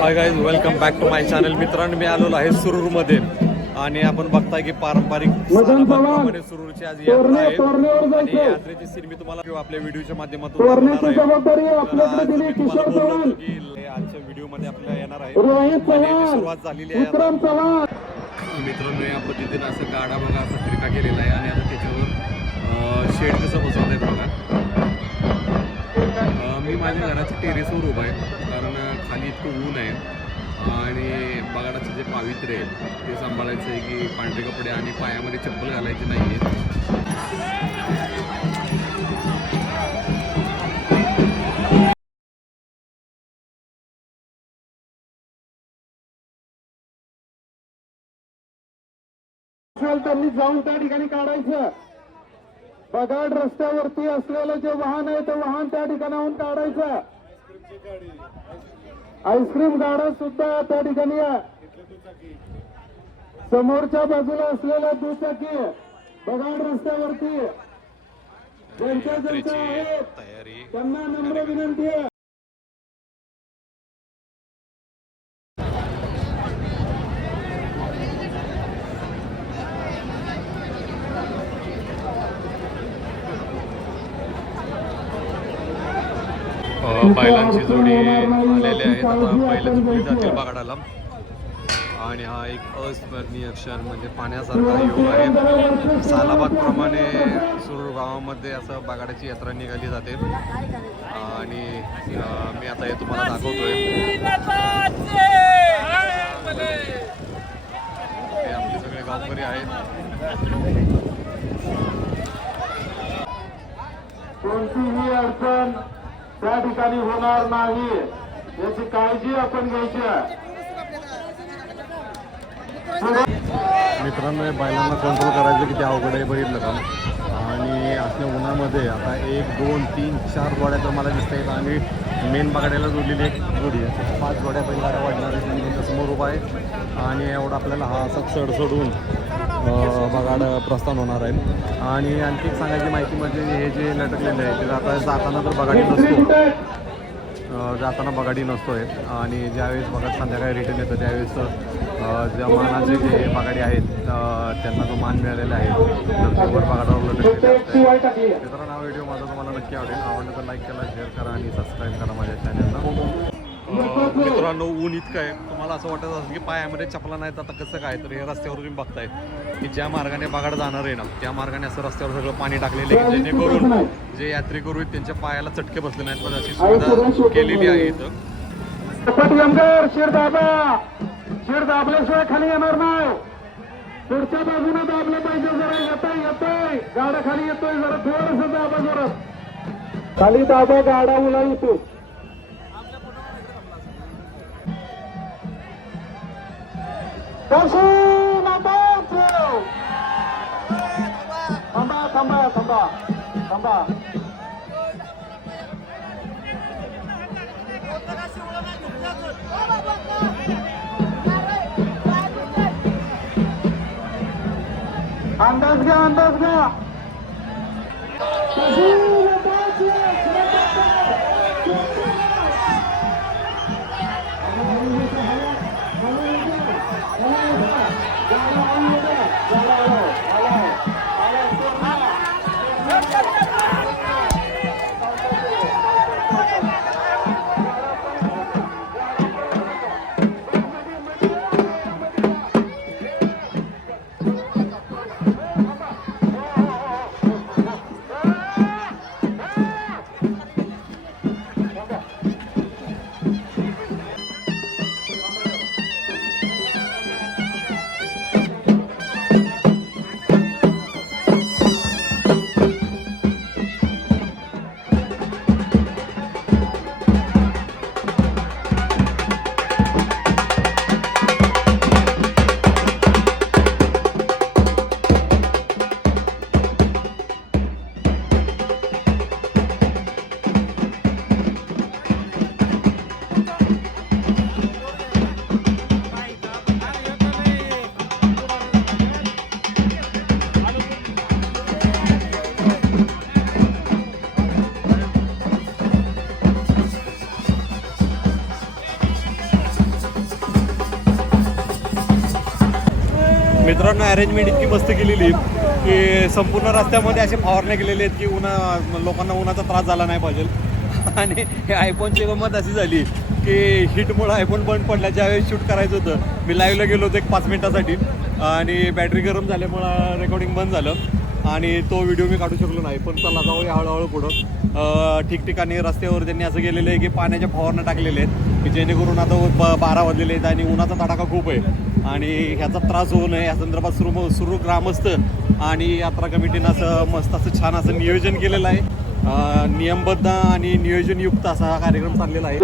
High guys, welcome back to my channel. मित्रांनो, मी आलेलो आहे सुरूरमध्ये आणि आपण बघताय की पारंपरिक सालाबादप्रमाणे सुरूरची आज यात्रा आहे आणि यात्रेची सीन मी तुम्हाला आपल्या व्हिडिओच्या माध्यमातून दाखवणार आहे. तर आज मी तुम्हाला बोललो होतो की आजच्या व्हिडिओमध्ये आपल्याला येणार आहे आणि याची सुरुवात झालेली आहे आता. मित्रांनो, या पद्धतीने असं गाडा बघा असा फिरका केलेला आहे आणि आता त्याच्यावर शेड कसं बसवत आहे बघा. मी माझ्या घराच्या टेरेसवर उभा आहे कारण खाली इतकं ऊन आहे आणि बगाडाचं जे पावित्र्य आहे ते सांभाळायचं आहे की पांढरे कपडे आणि पायामध्ये चप्पल घालायची नाही आहे. त्यांनी जाऊन त्या ठिकाणी काढायचं. बगाड रस्त्यावरती असलेलं जे वाहन आहे ते वाहन त्या ठिकाणाहून काढायचं. आईस्क्रीम गाडा सुद्धा त्या ठिकाणी आहे. समोरच्या बाजूला असलेल्या दुचाकी बगाड रस्त्यावरती ज्यांच्या आहेत त्यांना नम्र विनंती आहे. बैलांची जोडी आलेले आहेत. आता बैलाची जोडी जातील बगाडाला आणि हा एक अस्मरणीय क्षण म्हणजे पाण्यासारखा योग आहे. सालाबादप्रमाणे सुरूर गावामध्ये असं बगाडाची यात्रा निघाली जाते आणि मी आता हे तुम्हाला दाखवतोय. हे आपले सगळे गावकरी आहेत. कोणतीही अडचण त्या ठिकाणी होणार नाही याची काळजी आपण घ्यायची आहे. मित्रांनो, बैलांना कंट्रोल करायचं किती अवघड आहे बघितलं का. आणि असल्या उन्हामध्ये आता 1, 2, 3, 4 जोड्या तर मला दिसत आहेत आणि मेन बगाड्याला जोडलेली एक जोडी आहे. 5 जोड्या बैलगाड्या वाढणार आहेत आणि त्यांच्यासमोर उभा आहे आणि एवढा आपल्याला हा असा चढ चढून बगाड प्रस्थान होणार आहे. आणि आणखी सांगायची माहिती म्हणजे हे जे लटकलेले आहे ते आता जाताना तर बगाडी नसतो, जाताना बगाडी नसतो आहे आणि ज्यावेळेस बगाड संध्याकाळी रिटर्न येतं त्यावेळेस ज्या मानाचे जे बगाडी आहेत त्यांना जो मान मिळालेला आहे तर वर बगाडावर लटकलेले असते. मित्रांनो, हा व्हिडिओ माझा तुम्हाला नक्की आवडलं तर लाईक करा, शेअर करा आणि सबस्क्राईब करा माझ्या चॅनलला. मित्रांनो, ऊन इतकं आहे तुम्हाला असं वाटत असेल की पायामध्ये चपला नाहीत आता कसं काय. तर हे रस्त्यावर तुम्ही बघताय की ज्या मार्गाने बगाड जाणार आहे ना त्या मार्गाने असं रस्त्यावर सगळं पाणी टाकलेलं आहे की जेणेकरून जे यात्रेकरू आहेत त्यांच्या पायाला चटके बसले नाहीत पण अशी सुविधा केलेली आहे इथं. शिर दाबल्याशिवाय खाली येणार नाही. पुढच्या बाजूने दाबलं पाहिजे. जरा येतोय गाडा खाली येतोय. जरा थोडंसं दाबा, जरा खाली दाबा, गाडा उला येतो. थांबा थांबा थांबा थांबा. अंदाज घ्या, अंदाज घ्या. मित्रांनो अरेंजमेंट इतकी मस्त केलेली की संपूर्ण रस्त्यामध्ये असे फवारण्या केलेले आहेत की लोकांना उन्हाचा त्रास झाला नाही पाहिजे. आणि हे आयफोनची गंमत अशी झाली की हीटमुळं आयफोन बंद पडला. ज्यावेळेस शूट करायचं होतं मी लाईव्हला गेलो होतो एक 5 मिनिटासाठी आणि बॅटरी गरम झाल्यामुळं रेकॉर्डिंग बंद झालं आणि तो व्हिडिओ मी काढू शकलो नाही. पण चला जाऊया हळूहळू पुढं. ठिकठिकाणी रस्त्यावर त्यांनी असं केलेलं आहे की पाण्याच्या फवारण्या टाकलेले आहेत की जेणेकरून आता 12 वाजलेले आहेत आणि उन्हाचा तडाखा खूप आहे आणि ह्याचा त्रास होऊ नये या संदर्भात सुरू ग्रामस्थ आणि यात्रा कमिटीनं असं मस्त असं छान असं नियोजन केलेलं आहे. नियमबद्ध आणि नियोजनयुक्त असा हा कार्यक्रम चाललेला आहे.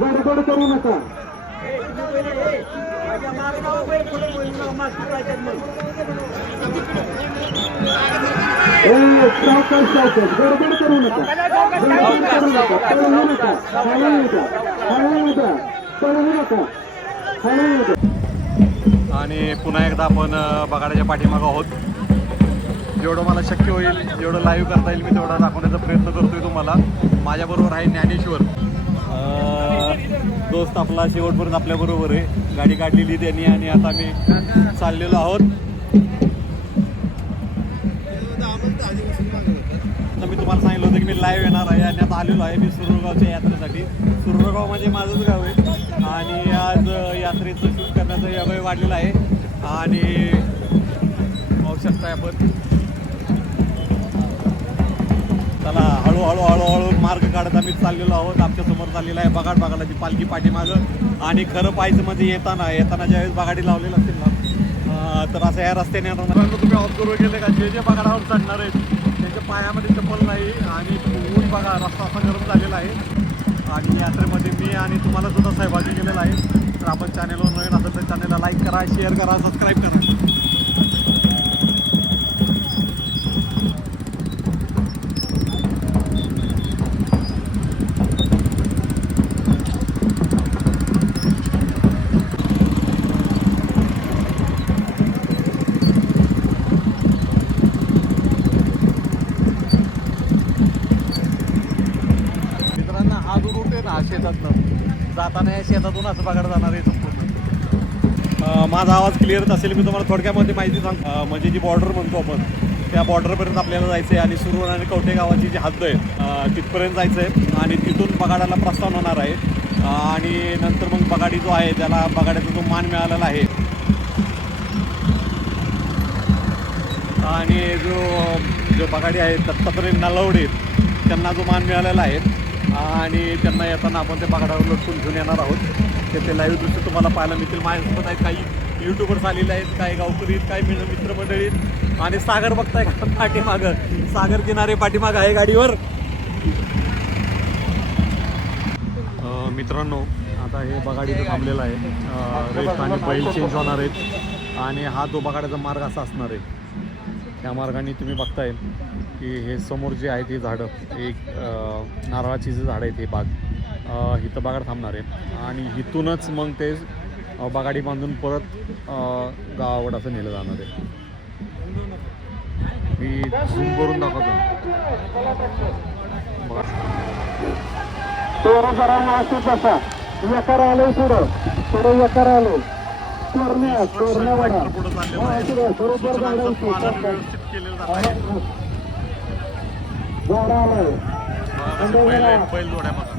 गडबड करू नका. सावकाश गडबड करू नका. आणि पुन्हा एकदा आपण बगाड्याच्या पाठीमागं आहोत. जेवढं मला शक्य होईल जेवढं लाईव्ह करता येईल मी तेवढा दाखवण्याचा प्रयत्न करतोय तुम्हाला. माझ्याबरोबर आहे ज्ञानेश्वर दोस्त आपला शेवटपर्यंत आपल्याबरोबर आहे. गाडी काढलेली त्यांनी आणि आता मी चाललेलो आहोत. तर मी तुम्हाला सांगितलं होतं की मी लाईव्ह येणार आहे आणि आता आलेलो आहे मी सुरूरगावच्या यात्रेसाठी. सुरूरगाव म्हणजे माझंच गाव आहे आणि आज यात्रेचं शूट करण्याचा यावेळी वाढलेला आहे आणि पाहू शकताय आपण. चला हळूहळू मार्ग काढत आम्ही चाललेलो आहोत. आमच्यासमोर चाललेला आहे बगाडाची पालखी पाठीमागं. आणि खरं पाहायचं म्हणजे येताना ज्यावेळेस बगाडी लावलेलं असेल ना तर असं या रस्त्याने येताना तुम्ही ऑब्झर्व केले का जे बगाडावर चढणार आहेत त्यांच्या पायामध्ये चप्पल नाही आणि ऊन बघा रस्ता असा गरम झालेला आहे. आणि यात्रेमध्ये मी आणि तुम्हाला सुद्धा सहभागी केलेला आहे. तर आपण चॅनलवर नवीन असेल तर चॅनलला लाईक करा, शेअर करा, सबस्क्राईब करा. शेतातनं जाताना या शेतातून असं बघायला जाणार आहे संपूर्ण. माझा आवाज क्लिअर असेल मी तुम्हाला थोडक्यामध्ये माहिती म्हणजे जी बॉर्डर म्हणतो आपण त्या बॉर्डरपर्यंत आपल्याला जायचं आहे आणि सुरवण आणि कवठे गावाची जी हद्द आहे तिथपर्यंत जायचं आहे आणि तिथून बगाडाला प्रस्थान होणार आहे. आणि नंतर मग बगाडी जो आहे त्याला बगाड्याचा जो मान मिळालेला आहे आणि जो बगाडी आहे दत्तात्रय नलवडे त्यांना जो मान मिळालेला आहे आणि त्यांना येताना आपण ते बगाडावर लटकून घेऊन येणार आहोत. ते लाईव्ह दृश्य तुम्हाला पाहायला मिळतील. माझ्यासोबत आहेत काही यूट्यूबर्स आलेले आहेत, काही गावकरी आहेत, काही मित्रमंडळी आहेत आणि सागर बघताय का पाठीमागं सागर किनारे पाठीमागं आहे गाडीवर. मित्रांनो आता हे बगाडीचं थांबलेलं आहे. रेत आणि बैल चेंज होणार आहेत आणि हा जो बगाड्याचा मार्ग असा असणार आहे. त्या मार्गाने तुम्ही बघताय की हे समोर जे आहे ते झाडं एक नारळाची जे झाडं आहेत हे बाग इथं बगाड थांबणार आहे आणि इथूनच मग ते बगाडी बांधून परत गावाकडं असं नेलं जाणार आहे. मी झूम करून दाखवतो बघा. पुढं यकार आलो बरोबर व्यवस्थित केलेलं जातं. बैल जोड्या बघा.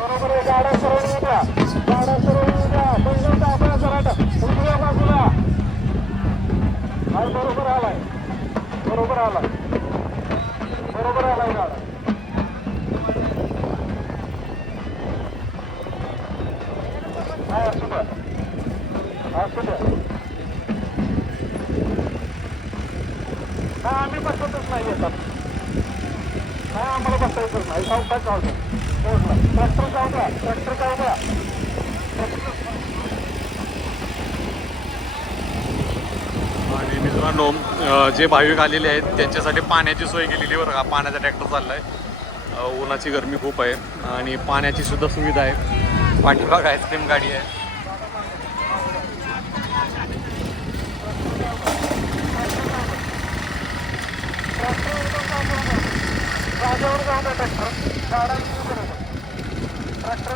बरोबर आहे गाड्या सरळ येऊ द्या, गाड्या सरळ येऊ द्या. बरोबर आला गाडा. असू द्या. नाही आम्ही बसतच नाही येतात. नाही आम्हाला बसायचंच नाही. सावकाश जाऊ द्या. ट्रॅक्टर जाऊ द्या. आणि मित्रांनो जे भाविक आलेले आहेत त्यांच्यासाठी पाण्याची सोय केलेली बरं का. पाण्याचा ट्रॅक्टर चालला आहे. उन्हाची गरमी खूप आहे आणि पाण्याची सुद्धा सुविधा आहे. पाठीमाग आईस्क्रीम गाडी आहे. राजावर जाऊ द्या ट्रॅक्टर. गाडा ट्रॅक्टर